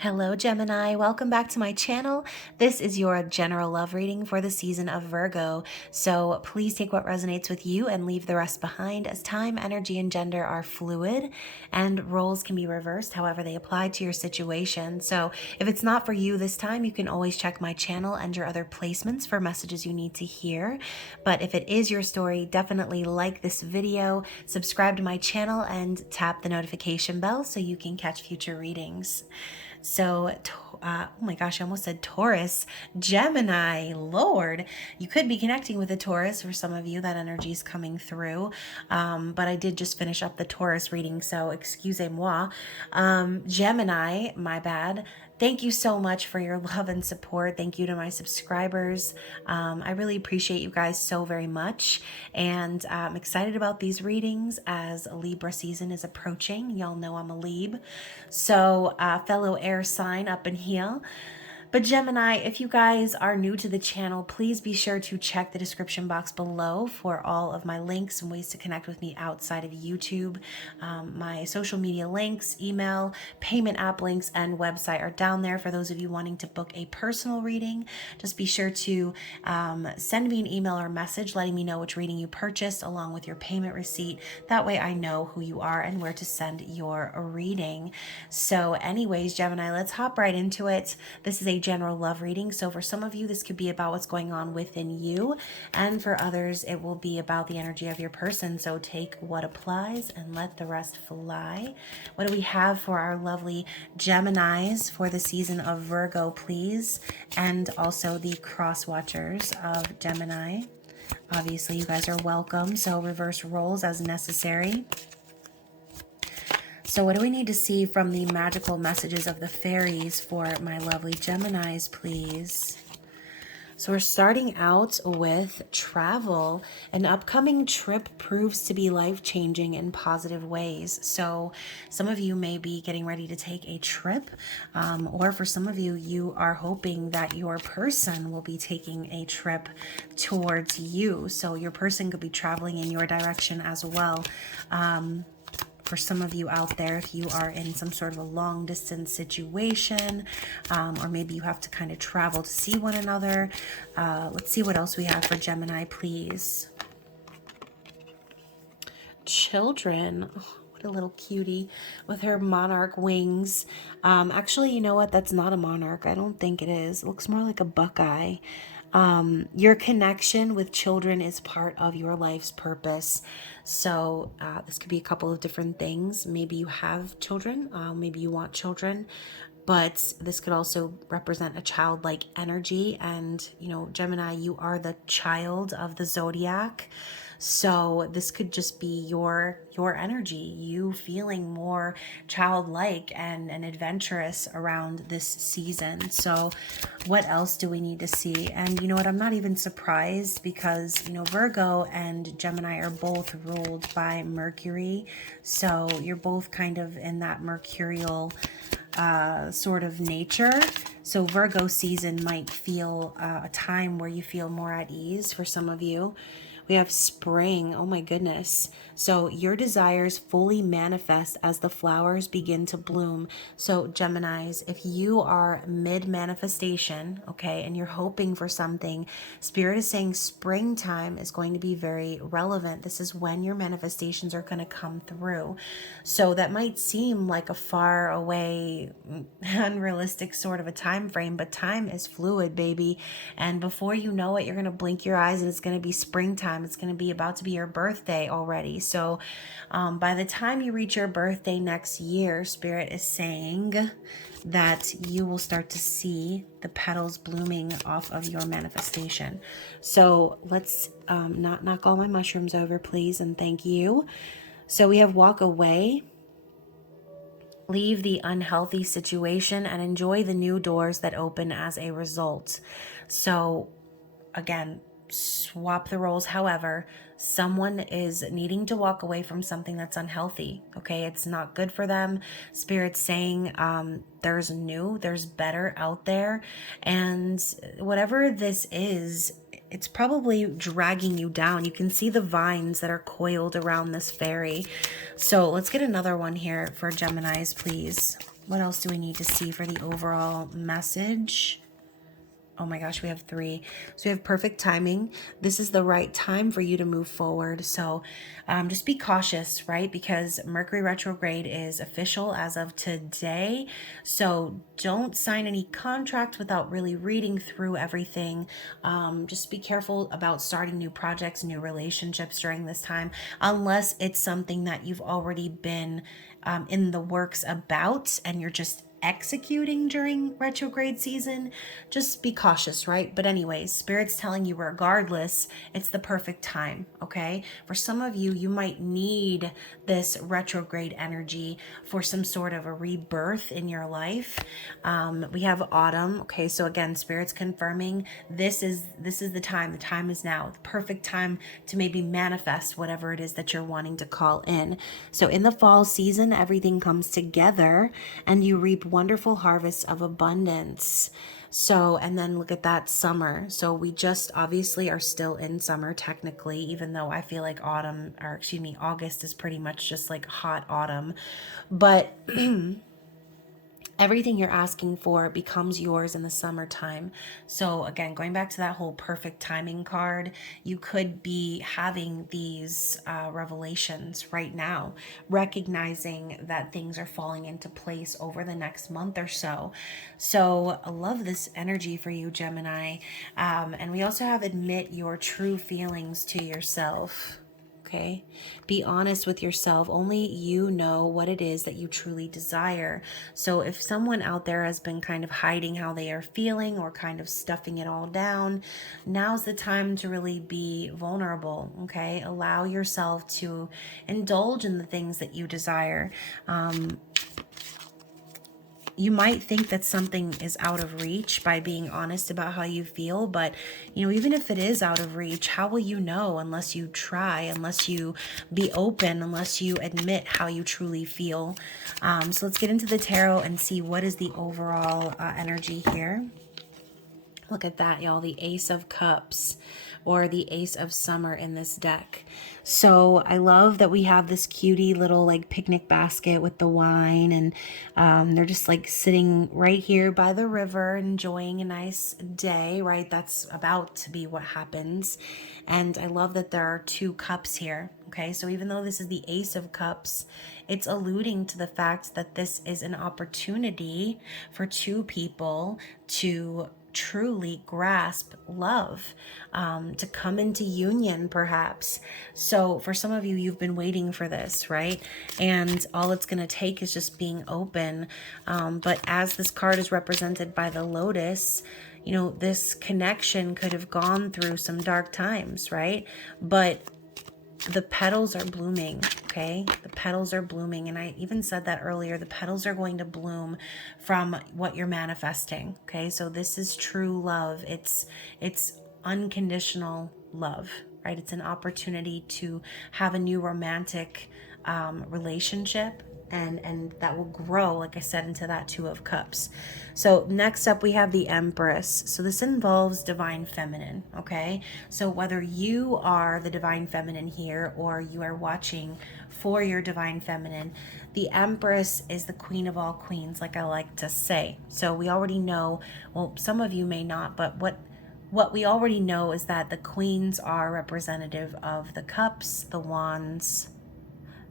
Hello Gemini, welcome back to my channel. This is your general love reading for the season of Virgo. So please take what resonates with you and leave the rest behind, as time, energy, and gender are fluid and roles can be reversed however they apply to your situation. So if it's not for you this time, you can always check my channel and your other placements for messages you need to hear. But if it is your story, definitely like this video, subscribe to my channel, and tap the notification bell so you can catch future readings. So, oh my gosh, I almost said Taurus. Gemini, Lord, you could be connecting with a Taurus. For some of you, that energy is coming through. But I did just finish up the Taurus reading, so excusez-moi. Gemini, my bad. Thank you so much for your love and support. Thank you to my subscribers. I really appreciate you guys so very much. And I'm excited about these readings as Libra season is approaching. Y'all know I'm a Lib. So fellow air sign up in here. But Gemini, if you guys are new to the channel, please be sure to check the description box below for all of my links and ways to connect with me outside of YouTube. My social media links, email, payment app links, and website are down there for those of you wanting to book a personal reading. Just be sure to send me an email or message letting me know which reading you purchased along with your payment receipt. That way I know who you are and where to send your reading. So anyways, Gemini, let's hop right into it. This is a general love reading, so for some of you this could be about what's going on within you, and for others it will be about the energy of your person. So take what applies and let the rest fly. What do we have for our lovely Geminis for the season of Virgo, please? And also the cross watchers of Gemini. Obviously you guys are welcome, so reverse roles as necessary. So what do we need to see from the magical messages of the fairies for my lovely Geminis, please? So we're starting out with travel. An upcoming trip proves to be life-changing in positive ways. So some of you may be getting ready to take a trip, or for some of you, you are hoping that your person will be taking a trip towards you. So your person could be traveling in your direction as well. For some of you out there, if you are in some sort of a long distance situation, or maybe you have to kind of travel to see one another. Let's see what else we have for Gemini, please. Children. Oh, what a little cutie with her monarch wings. Actually, you know what? That's not a monarch. I don't think it is. It looks more like a buckeye. Your connection with children is part of your life's purpose. So this could be a couple of different things. Maybe you have children, maybe you want children, but this could also represent a childlike energy. And you know, Gemini, you are the child of the zodiac. So this could just be your energy, you feeling more childlike and adventurous around this season. So what else do we need to see? And you know what, I'm not even surprised, because you know, Virgo and Gemini are both ruled by Mercury. So you're both kind of in that mercurial sort of nature. So Virgo season might feel a time where you feel more at ease for some of you. We have spring. Oh my goodness. So your desires fully manifest as the flowers begin to bloom. So Geminis, if you are mid-manifestation, okay, and you're hoping for something, Spirit is saying springtime is going to be very relevant. This is when your manifestations are going to come through. So that might seem like a far away, unrealistic sort of a time frame, but time is fluid, baby. And before you know it, you're going to blink your eyes and it's going to be springtime. It's going to be about to be your birthday already. So by the time you reach your birthday next year, Spirit is saying that you will start to see the petals blooming off of your manifestation. So let's not knock all my mushrooms over, please, and thank you. So we have walk away. Leave the unhealthy situation and enjoy the new doors that open as a result. So again, swap the roles. However, someone is needing to walk away from something that's unhealthy. Okay, it's not good for them. Spirit's saying there's new, there's better out there, and whatever this is, it's probably dragging you down. You can see the vines that are coiled around this fairy. So let's get another one here for Geminis, please. What else do we need to see for the overall message? Oh my gosh, we have 3. So we have perfect timing. This is the right time for you to move forward. So just be cautious, right? Because Mercury retrograde is official as of today. So don't sign any contract without really reading through everything. Just be careful about starting new projects, new relationships during this time, unless it's something that you've already been in the works about and you're just executing during retrograde season. Just be cautious, right? But anyways, spirit's telling you regardless, it's the perfect time. Okay, for some of you, you might need this retrograde energy for some sort of a rebirth in your life. We have autumn. Okay, so again, spirit's confirming this is the time. The time is now, the perfect time to maybe manifest whatever it is that you're wanting to call in. So in the fall season, everything comes together and you reap wonderful harvests of abundance. So, and then look at that, summer. So we just obviously are still in summer technically, even though I feel like August is pretty much just like hot autumn. But everything you're asking for becomes yours in the summertime. So again, going back to that whole perfect timing card, you could be having these revelations right now, recognizing that things are falling into place over the next month or so. So I love this energy for you, Gemini. And we also have admit your true feelings to yourself. Okay, be honest with yourself. Only you know what it is that you truly desire. So if someone out there has been kind of hiding how they are feeling or kind of stuffing it all down, now's the time to really be vulnerable. Okay, allow yourself to indulge in the things that you desire. You might think that something is out of reach by being honest about how you feel, but even if it is out of reach, how will you know unless you try, unless you be open, unless you admit how you truly feel? So let's get into the tarot and see what is the overall energy here. Look at that, y'all, the Ace of Cups or the Ace of Summer in this deck. So I love that we have this cutie little like picnic basket with the wine, and they're just like sitting right here by the river enjoying a nice day, right? That's about to be what happens. And I love that there are 2 cups here. Okay, so even though this is the Ace of Cups, it's alluding to the fact that this is an opportunity for 2 people to truly grasp love, to come into union perhaps. So for some of you, you've been waiting for this, right? And all it's going to take is just being open. But as this card is represented by the lotus, this connection could have gone through some dark times, right? But the petals are blooming. Okay, the petals are blooming, and I even said that earlier. The petals are going to bloom from what you're manifesting. Okay, so this is true love. It's unconditional love, right? It's an opportunity to have a new romantic relationship, and that will grow, like I said, into that 2 of Cups. So next up we have the Empress. So this involves divine feminine. Okay, so whether you are the divine feminine here or you are watching for your divine feminine, the Empress is the queen of all queens, like I like to say. So we already know, well, some of you may not, but what we already know is that the queens are representative of the cups, the wands,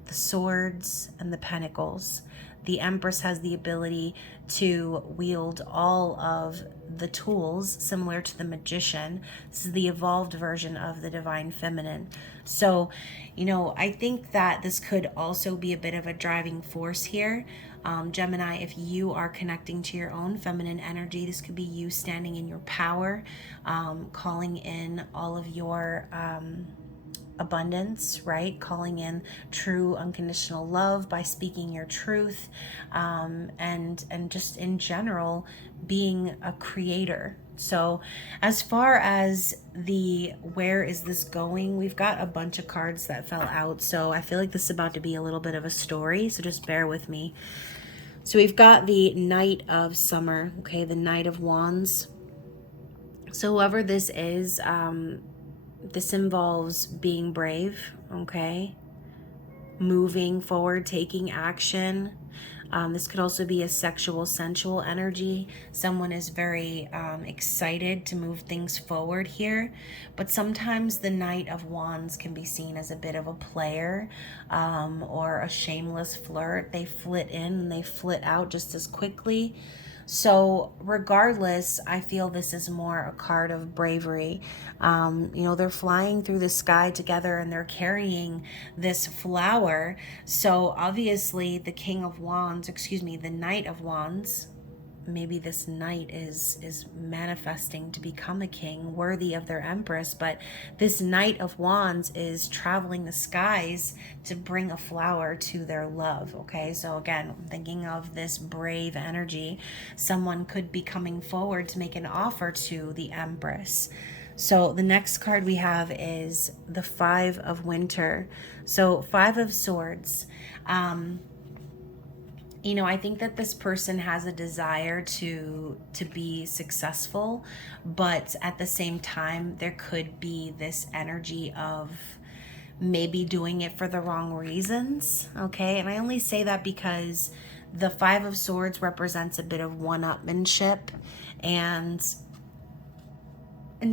the swords, and the pentacles. The Empress has the ability to wield all of the tools similar to the magician. This is the evolved version of the divine feminine. So, I think that this could also be a bit of a driving force here. Gemini, if you are connecting to your own feminine energy, this could be you standing in your power, calling in all of your abundance, right? Calling in true unconditional love by speaking your truth, and just in general being a creator. So as far as the where is this going, we've got a bunch of cards that fell out, so I feel like this is about to be a little bit of a story, so just bear with me. So we've got the Knight of Summer, okay, the Knight of Wands. So whoever this is, this involves being brave, okay? Moving forward, taking action. This could also be a sexual, sensual energy. Someone is very excited to move things forward here. But sometimes the Knight of Wands can be seen as a bit of a player, or a shameless flirt. They flit in and they flit out just as quickly. So regardless, I feel this is more a card of bravery. They're flying through the sky together and they're carrying this flower. So obviously the the Knight of Wands, maybe this knight is manifesting to become a king worthy of their empress, but this Knight of Wands is traveling the skies to bring a flower to their love. Okay, so again, I'm thinking of this brave energy. Someone could be coming forward to make an offer to the empress. So the next card we have is the Five of Winter. So Five of Swords. I think that this person has a desire to be successful, but at the same time, there could be this energy of maybe doing it for the wrong reasons. Okay, and I only say that because the Five of Swords represents a bit of one-upmanship, and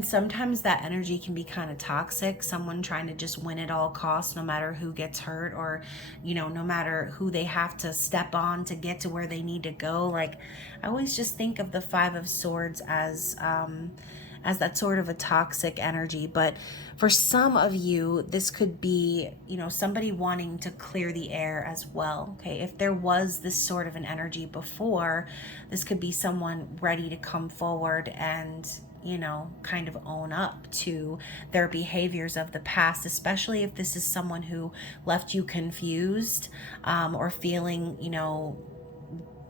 sometimes that energy can be kind of toxic. Someone trying to just win at all costs, no matter who gets hurt, or, no matter who they have to step on to get to where they need to go. Like, I always just think of the Five of Swords as that sort of a toxic energy. But for some of you, this could be, somebody wanting to clear the air as well. Okay, if there was this sort of an energy before, this could be someone ready to come forward and kind of own up to their behaviors of the past, especially if this is someone who left you confused, or feeling,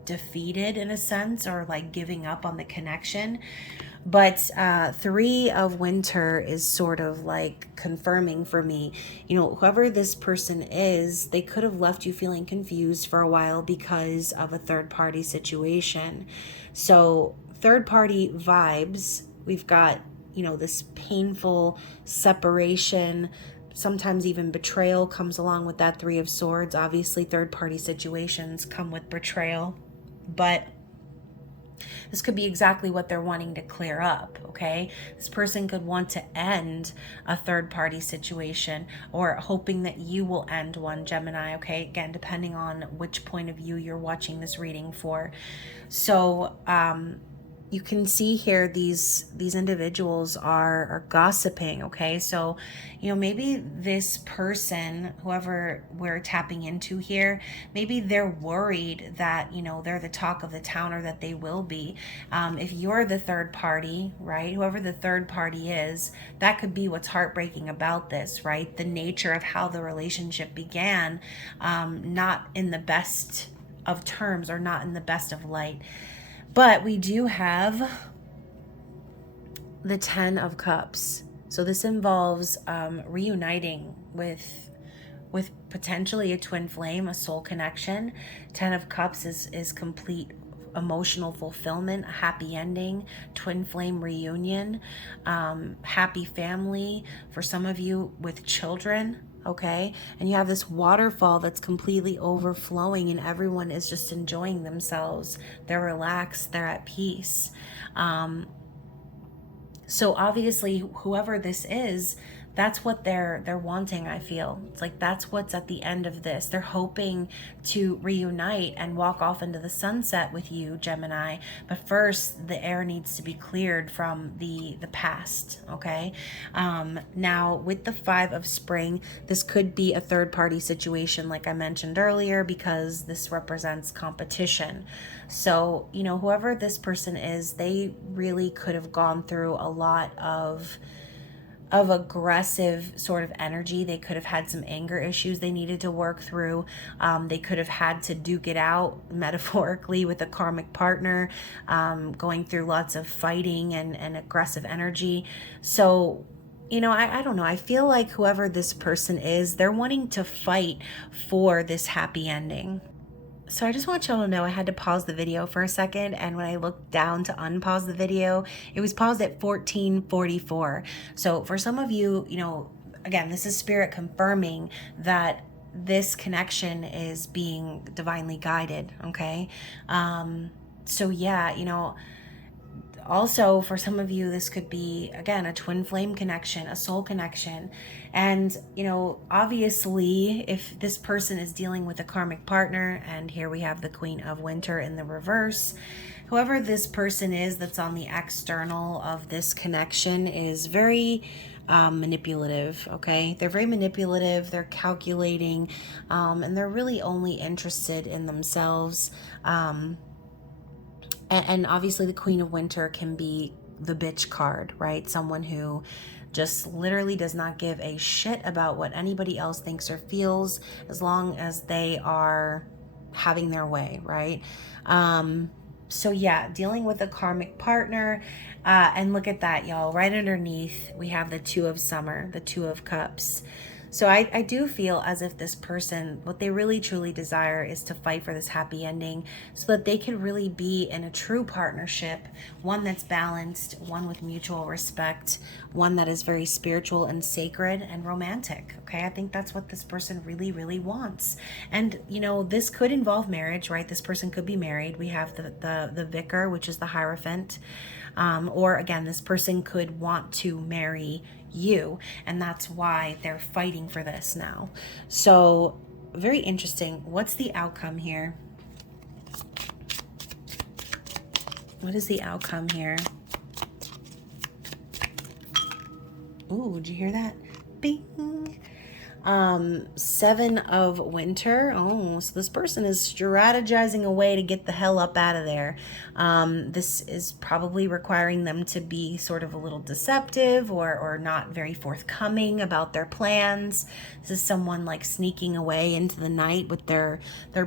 defeated in a sense, or like giving up on the connection. But Three of Winter is sort of like confirming for me, whoever this person is, they could have left you feeling confused for a while because of a third party situation. So third party vibes, we've got, this painful separation. Sometimes even betrayal comes along with that Three of Swords. Obviously, third party situations come with betrayal, but this could be exactly what they're wanting to clear up. Okay, this person could want to end a third party situation, or hoping that you will end one, Gemini. Okay, again, depending on which point of view you're watching this reading for. So you can see here these individuals are gossiping. Okay, so maybe this person, whoever we're tapping into here, maybe they're worried that they're the talk of the town, or that they will be. If you're the third party, right, whoever the third party is, that could be what's heartbreaking about this, right? The nature of how the relationship began, not in the best of terms, or not in the best of light. But we do have the Ten of Cups. So this involves reuniting with potentially a twin flame, a soul connection. Ten of Cups is complete emotional fulfillment, a happy ending, twin flame reunion, happy family for some of you with children. Okay, and you have this waterfall that's completely overflowing, and everyone is just enjoying themselves. They're relaxed, they're at peace. So obviously, whoever this is, that's what they're wanting. I feel it's like that's what's at the end of this. They're hoping to reunite and walk off into the sunset with you, Gemini. But first, the air needs to be cleared from the past. Okay. Now with the Five of Spring, this could be a third party situation, like I mentioned earlier, because this represents competition. So whoever this person is, they really could have gone through a lot of aggressive sort of energy. They could have had some anger issues they needed to work through. They could have had to duke it out metaphorically with a karmic partner, going through lots of fighting and aggressive energy. So I don't know. I feel like whoever this person is, they're wanting to fight for this happy ending. So I just want y'all to know I had to pause the video for a second, and when I looked down to unpause the video, it was paused at 14:44. So for some of you, again, this is spirit confirming that this connection is being divinely guided, okay? So yeah, also for some of you, this could be, again, a twin flame connection, a soul connection. And, obviously, if this person is dealing with a karmic partner, and here we have the Queen of Winter in the reverse, whoever this person is that's on the external of this connection is very manipulative, okay? They're very manipulative, they're calculating, and they're really only interested in themselves. And obviously, the Queen of Winter can be the bitch card, right? Someone who just literally does not give a shit about what anybody else thinks or feels, as long as they are having their way, right? So yeah, dealing with a karmic partner, and look at that, y'all. Right underneath, we have the Two of Summer, the Two of Cups. So I do feel as if this person, what they really truly desire is to fight for this happy ending so that they can really be in a true partnership, one that's balanced, one with mutual respect, one that is very spiritual and sacred and romantic. Okay, I think that's what this person really, really wants. And this could involve marriage, right? This person could be married. We have the Vicar, which is the Hierophant. Or again, this person could want to marry you, and that's why they're fighting for this now. So very interesting. What's the outcome here? What is the outcome here? Ooh, did you hear that? Bing. Seven of Winter. Oh, so this person is strategizing a way to get the hell up out of there. This is probably requiring them to be sort of a little deceptive or not very forthcoming about their plans. This is someone like sneaking away into the night with their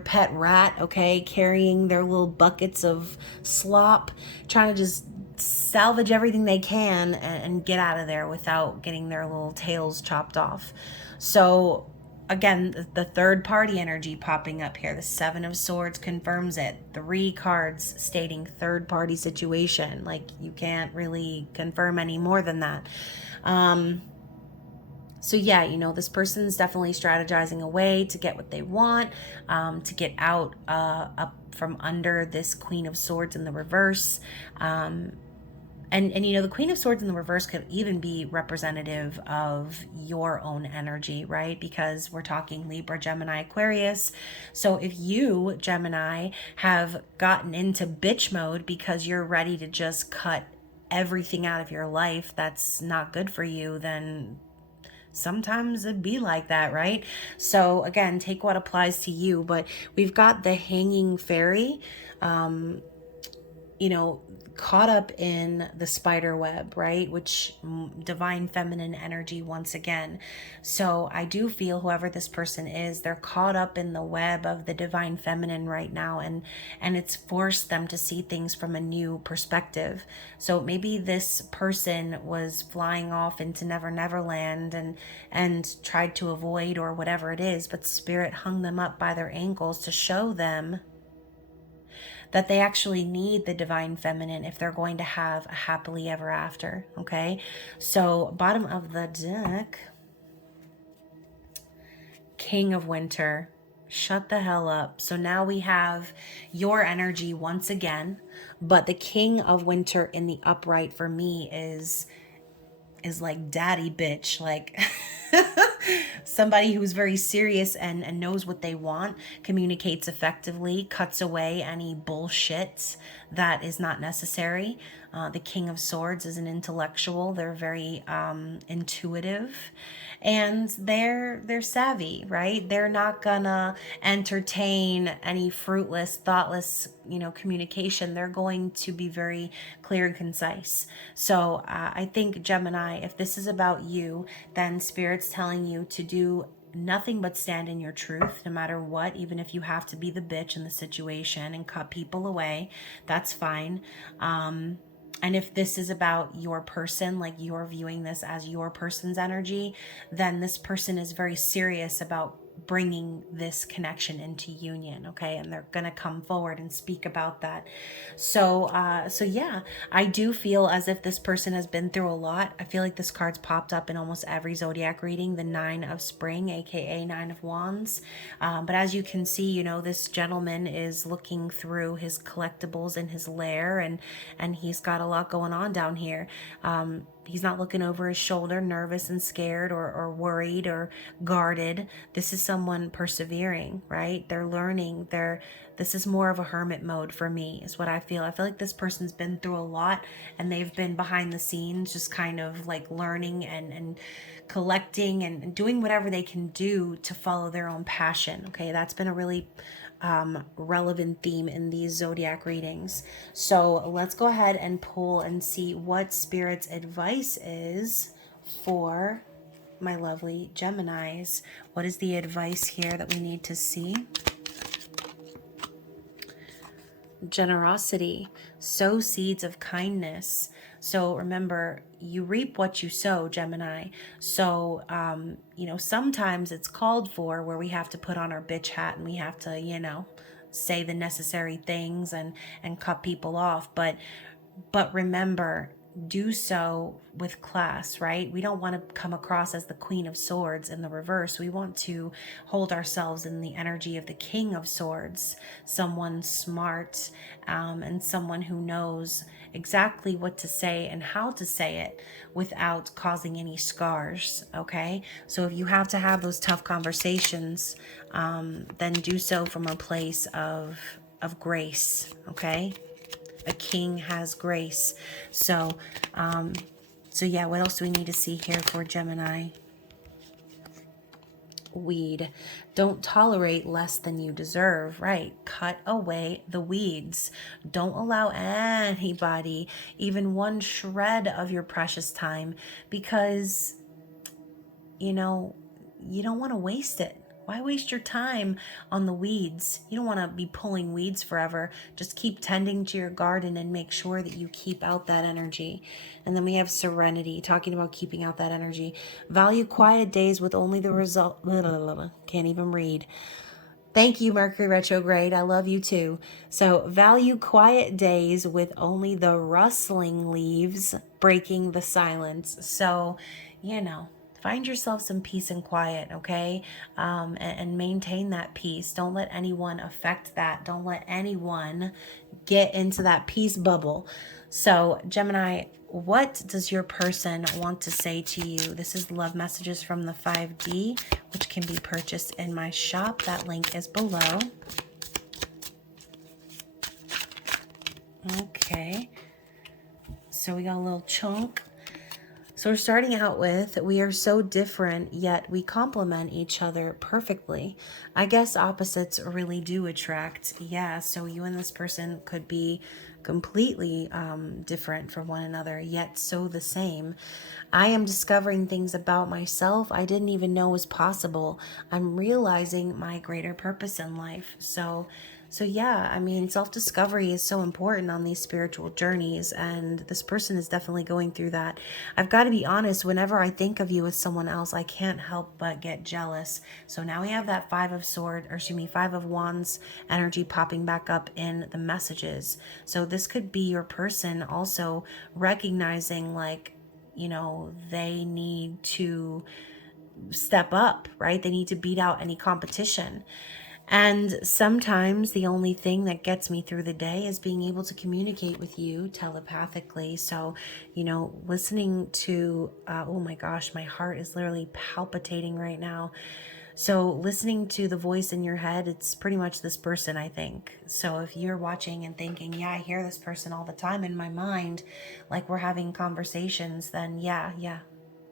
pet rat, okay, carrying their little buckets of slop, trying to just salvage everything they can and get out of there without getting their little tails chopped off. So again, the third party energy popping up here, the Seven of Swords confirms it. 3 cards stating third party situation. Like, you can't really confirm any more than that. So yeah, this person's definitely strategizing a way to get what they want, to get out up from under this Queen of Swords in the reverse. And the Queen of Swords in the reverse could even be representative of your own energy, right? Because we're talking Libra, Gemini, Aquarius. So if you, Gemini, have gotten into bitch mode because you're ready to just cut everything out of your life that's not good for you, then sometimes it'd be like that, right? So again, take what applies to you. But we've got the Hanging Fairy, caught up in the spider web, right? Which divine feminine energy once again. So I do feel whoever this person is, they're caught up in the web of the divine feminine right now, and it's forced them to see things from a new perspective. So maybe this person was flying off into Never Never Land and tried to avoid or whatever it is, but spirit hung them up by their ankles to show them that they actually need the divine feminine if they're going to have a happily ever after, okay? So bottom of the deck, King of Winter. Shut the hell up. So now we have your energy once again, but the King of Winter in the upright for me is like daddy bitch, like somebody who's very serious and knows what they want, communicates effectively, cuts away any bullshit that is not necessary. The King of Swords is an intellectual. They're very intuitive, and they're savvy, right? They're not gonna entertain any fruitless, thoughtless, communication. They're going to be very clear and concise. So I think, Gemini, if this is about you, then Spirit's telling you to do nothing but stand in your truth no matter what, even if you have to be the bitch in the situation and cut people away. That's fine. And if this is about your person, like you're viewing this as your person's energy, then this person is very serious about bringing this connection into union, okay? And they're gonna come forward and speak about that. So yeah, I do feel as if this person has been through a lot. I feel like this card's popped up in almost every zodiac reading, the Nine of Spring, aka Nine of Wands. But as you can see, you know, this gentleman is looking through his collectibles in his lair, and he's got a lot going on down here. He's not looking over his shoulder, nervous and scared or worried or guarded. This is someone persevering, right? They're learning. This is more of a hermit mode for me, is what I feel. I feel like this person's been through a lot, and they've been behind the scenes, just kind of like learning and collecting and doing whatever they can do to follow their own passion. Okay, that's been a really relevant theme in these zodiac readings. So let's go ahead and pull and see what Spirit's advice is for my lovely Geminis. What is the advice here that we need to see? Generosity. Sow seeds of kindness. So remember, you reap what you sow, Gemini. So, you know, sometimes it's called for where we have to put on our bitch hat and we have to, you know, say the necessary things and cut people off. But remember, do so with class, right? We don't want to come across as the Queen of Swords in the reverse. We want to hold ourselves in the energy of the King of Swords, someone smart, and someone who knows exactly what to say and how to say it without causing any scars, okay? So if you have to have those tough conversations, then do so from a place of grace, okay? A king has grace. So yeah, what else do we need to see here for Gemini? Weed. Don't tolerate less than you deserve, right? Cut away the weeds. Don't allow anybody even one shred of your precious time, because, you know, you don't want to waste it. Why waste your time on the weeds? You don't want to be pulling weeds forever. Just keep tending to your garden and make sure that you keep out that energy. And then we have serenity, talking about keeping out that energy. Value quiet days with only the result. Can't even read. Thank you, Mercury retrograde. I love you too. So value quiet days with only the rustling leaves breaking the silence. So, you know, find yourself some peace and quiet, okay? And maintain that peace. Don't let anyone affect that. Don't let anyone get into that peace bubble. So, Gemini, what does your person want to say to you? This is love messages from the 5D, which can be purchased in my shop. That link is below. Okay. So we got a little chunk. So we're starting out with, we are so different, yet we complement each other perfectly. I guess opposites really do attract. Yeah, so you and this person could be completely different from one another, yet so the same. I am discovering things about myself I didn't even know was possible. I'm realizing my greater purpose in life. So yeah, I mean, self-discovery is so important on these spiritual journeys, and this person is definitely going through that. I've got to be honest, whenever I think of you as someone else, I can't help but get jealous. So now we have that Five of Wands energy popping back up in the messages. So this could be your person also recognizing, like, you know, they need to step up, right? They need to beat out any competition. And sometimes the only thing that gets me through the day is being able to communicate with you telepathically. So, you know, listening to, oh my gosh, my heart is literally palpitating right now. So listening to the voice in your head, it's pretty much this person, I think. So if you're watching and thinking, yeah, I hear this person all the time in my mind, like we're having conversations, then yeah,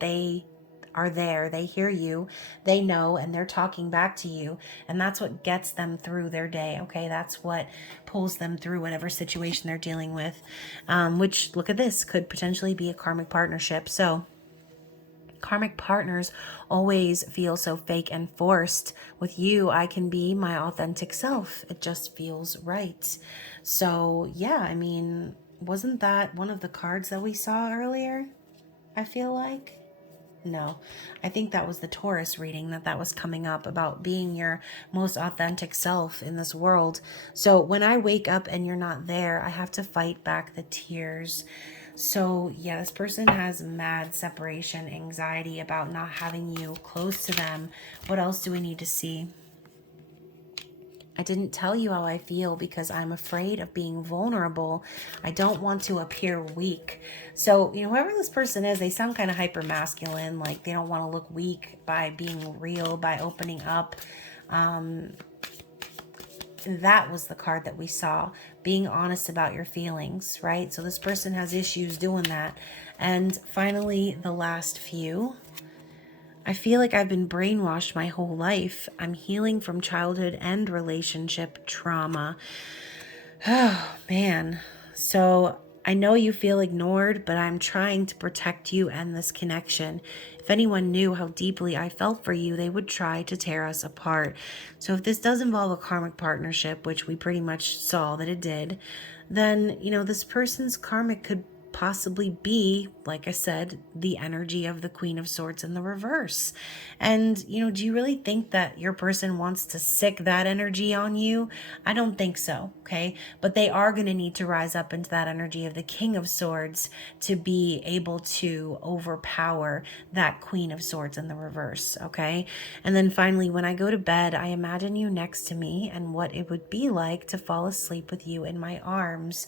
they are there. They hear you, they know, and they're talking back to you. And that's what gets them through their day, okay? That's what pulls them through whatever situation they're dealing with, which, look at this, could potentially be a karmic partnership. So karmic partners always feel so fake and forced. With you, I can be my authentic self. It just feels right. So yeah, I mean, wasn't that one of the cards that we saw earlier? I feel like. No, I think that was the Taurus reading that was coming up about being your most authentic self in this world. So when I wake up and you're not there, I have to fight back the tears. So yeah, this person has mad separation anxiety about not having you close to them. What else do we need to see? I didn't tell you how I feel because I'm afraid of being vulnerable. I don't want to appear weak. So, whoever this person is, they sound kind of hyper masculine. Like they don't want to look weak by being real, by opening up. That was the card that we saw, being honest about your feelings, right? So this person has issues doing that. And finally, the last few. I feel like I've been brainwashed my whole life. I'm healing from childhood and relationship trauma. Oh, man. So I know you feel ignored, but I'm trying to protect you and this connection. If anyone knew how deeply I felt for you, they would try to tear us apart. So if this does involve a karmic partnership, which we pretty much saw that it did, then, this person's karmic could possibly be, like I said, the energy of the Queen of Swords in the reverse. And, do you really think that your person wants to sick that energy on you? I don't think so, okay? But they are going to need to rise up into that energy of the King of Swords to be able to overpower that Queen of Swords in the reverse, okay? And then finally, when I go to bed, I imagine you next to me and what it would be like to fall asleep with you in my arms.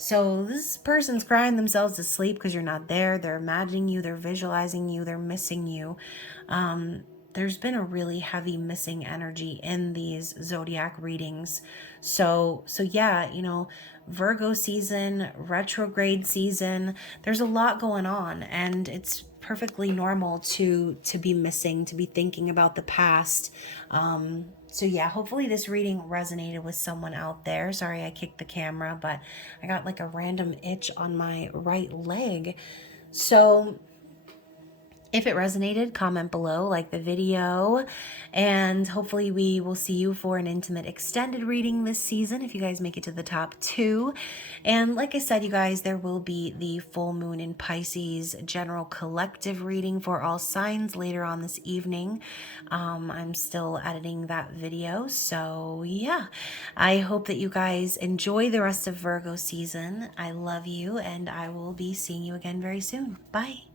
So this person's crying themselves to sleep because you're not there. They're imagining you, they're visualizing you, they're missing you. There's been a really heavy missing energy in these zodiac readings. So yeah, Virgo season, retrograde season, there's a lot going on, and it's perfectly normal to be missing, to be thinking about the past. So yeah, hopefully this reading resonated with someone out there. Sorry I kicked the camera, but I got like a random itch on my right leg. So if it resonated, comment below, like the video, and hopefully we will see you for an intimate extended reading this season if you guys make it to the top 2. And like I said, you guys, there will be the full moon in Pisces general collective reading for all signs later on this evening. I'm still editing that video, so yeah, I hope that you guys enjoy the rest of Virgo season. I love you, and I will be seeing you again very soon. Bye.